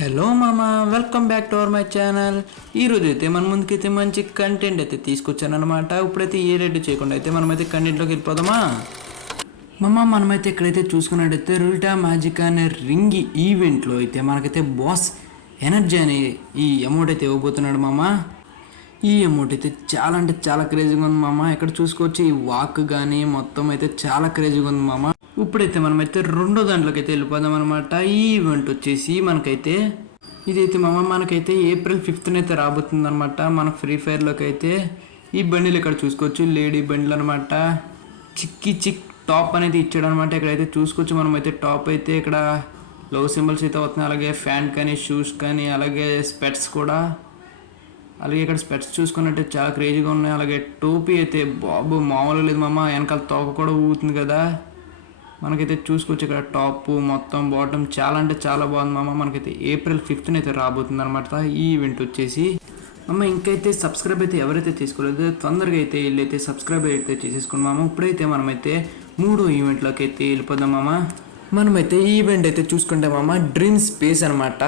Hello మామా, welcome back to our my channel. ఈరోజు అయితే మన ముందుకైతే మంచి కంటెంట్ అయితే తీసుకొచ్చానమాట. ఇప్పుడైతే ఏ రెడీ చేయకుండా అయితే మనమైతే కంటెంట్లోకి వెళ్ళిపోదామా. మనమైతే ఇక్కడైతే చూసుకున్నట్టయితే రుల్టా మ్యాజిక్ అనే రింగ్ ఈవెంట్లో అయితే మనకైతే బాస్ ఎనర్జీ అనే ఈ అమౌంట్ అయితే ఇవ్వబోతున్నాడు మామ. ఈ అమౌంట్ అయితే చాలా అంటే చాలా క్రేజీగా ఉంది మామ. ఇక్కడ చూసుకోవచ్చు ఈ వాక్ కానీ మొత్తం అయితే చాలా క్రేజీగా ఉంది మామ. ఇప్పుడైతే మనమైతే రెండో దాంట్లోకి అయితే వెళ్ళిపోదాం అనమాట. ఈ ఈవెంట్ వచ్చేసి మనకైతే ఇదైతే మనకైతే ఏప్రిల్ 5th అయితే రాబోతుంది అనమాట. మన ఫ్రీ ఫైర్లోకి అయితే ఈ బండిలు ఇక్కడ చూసుకోవచ్చు, లేడీ బండిలు అనమాట. చిక్ టాప్ అనేది ఇచ్చాడు అనమాట. ఇక్కడైతే చూసుకోవచ్చు మనమైతే టాప్ అయితే ఇక్కడ లవ్ సింబల్స్ అయితే వస్తున్నాయి, అలాగే ఫ్యాన్ కానీ షూస్ కానీ అలాగే స్పెట్స్ కూడా. అలాగే ఇక్కడ స్పెట్స్ చూసుకున్నట్టే చాలా క్రేజీగా ఉన్నాయి. అలాగే టోపీ అయితే బాబు మామూలు లేదు మామ, వెనకాల తోక కూడా ఊగుతుంది కదా. మనకైతే చూసుకోవచ్చు ఇక్కడ టాప్ మొత్తం బాటమ్ చాలా అంటే చాలా బాగుంది మామ. మనకైతే ఏప్రిల్ 5th అయితే రాబోతుంది అనమాట ఈ ఈవెంట్ వచ్చేసి. ఇంకైతే సబ్స్క్రైబ్ అయితే ఎవరైతే చేసుకోలేదో తొందరగా అయితే వీళ్ళైతే సబ్స్క్రైబ్ అయితే చేసేసుకున్నాము. ఇప్పుడైతే మనమైతే మూడో ఈవెంట్లోకి అయితే వెళ్ళిపోదాం మామ. మనమైతే ఈ ఈవెంట్ అయితే చూసుకుంటే మామ డ్రీమ్ స్పేస్ అనమాట.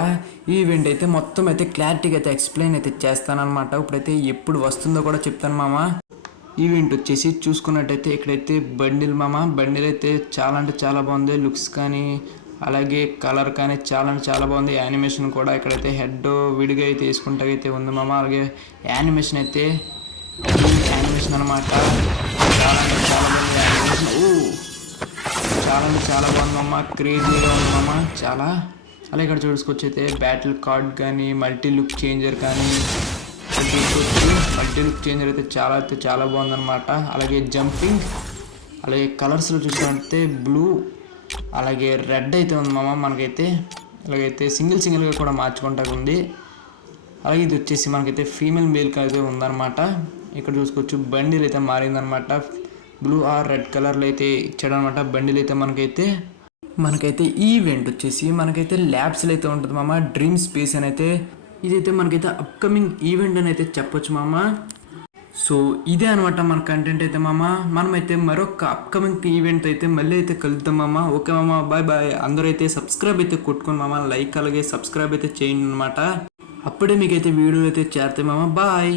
ఈ ఈవెంట్ అయితే మొత్తం అయితే క్లారిటీగా అయితే ఎక్స్ప్లెయిన్ అయితే చేస్తానమాట. ఇప్పుడైతే ఎప్పుడు వస్తుందో కూడా చెప్తాను మామ. ఈవెంట్ వచ్చేసి చూసుకున్నట్టయితే ఇక్కడైతే బండిల్ మామ. బండిల్ అయితే చాలా అంటే చాలా బాగుంది, లుక్స్ కానీ అలాగే కలర్ కానీ చాలా అంటే చాలా బాగుంది. యానిమేషన్ కూడా ఇక్కడైతే హెడ్ విడిగా అయితే వేసుకుంటా అయితే ఉంది మామ. అలాగే యానిమేషన్ అయితే యానిమేషన్ అనమాట. చాలా అంటే చాలా బాగుంది యానిమేషన్. చాలా అంటే చాలా బాగుంది మామ, క్రేజీగా ఉంది మామ చాలా. అలాగే ఇక్కడ చూసుకొచ్చి అయితే బ్యాటిల్ కార్డ్ కానీ మల్టీ లుక్ చేంజర్ కానీ చూసుకోవచ్చు. మల్టీ లుక్ చేంజర్ అయితే చాలా బాగుందన్నమాట. అలాగే జంపింగ్, అలాగే కలర్స్లో చూసుకుంటే బ్లూ అలాగే రెడ్ అయితే ఉంది మామ మనకైతే. అలాగైతే సింగిల్గా కూడా మార్చుకుంటా ఉంది. అలాగే ఇది వచ్చేసి మనకైతే ఫీమేల్ మేల్ అయితే ఉందన్నమాట. ఇక్కడ చూసుకోవచ్చు బండిల్ అయితే మారిందనమాట. బ్లూ ఆర్ రెడ్ కలర్లో అయితే ఇచ్చాడనమాట బండిల్ అయితే మనకైతే ఈ ఈవెంట్ వచ్చేసి మనకైతే ల్యాబ్స్లో అయితే ఉంటుంది మామ. డ్రీమ్ స్పేస్ అని అయితే ఇదైతే మనకైతే అప్కమింగ్ ఈవెంట్ అని అయితే చెప్పొచ్చు మామ. సో ఇదే అనమాట మన కంటెంట్ అయితే మామ. మనమైతే మరొక అప్కమింగ్ ఈవెంట్ అయితే మళ్ళీ అయితే కలుద్దాం మామ. ఓకే మామ, బాయ్. అందరూ అయితే సబ్స్క్రైబ్ అయితే కొట్టుకోండి మామ, లైక్ అలాగే సబ్స్క్రైబ్ అయితే చేయండి అనమాట. అప్పుడే మీకైతే వీడియోలు అయితే చేరుతాయి మామ. బాయ్.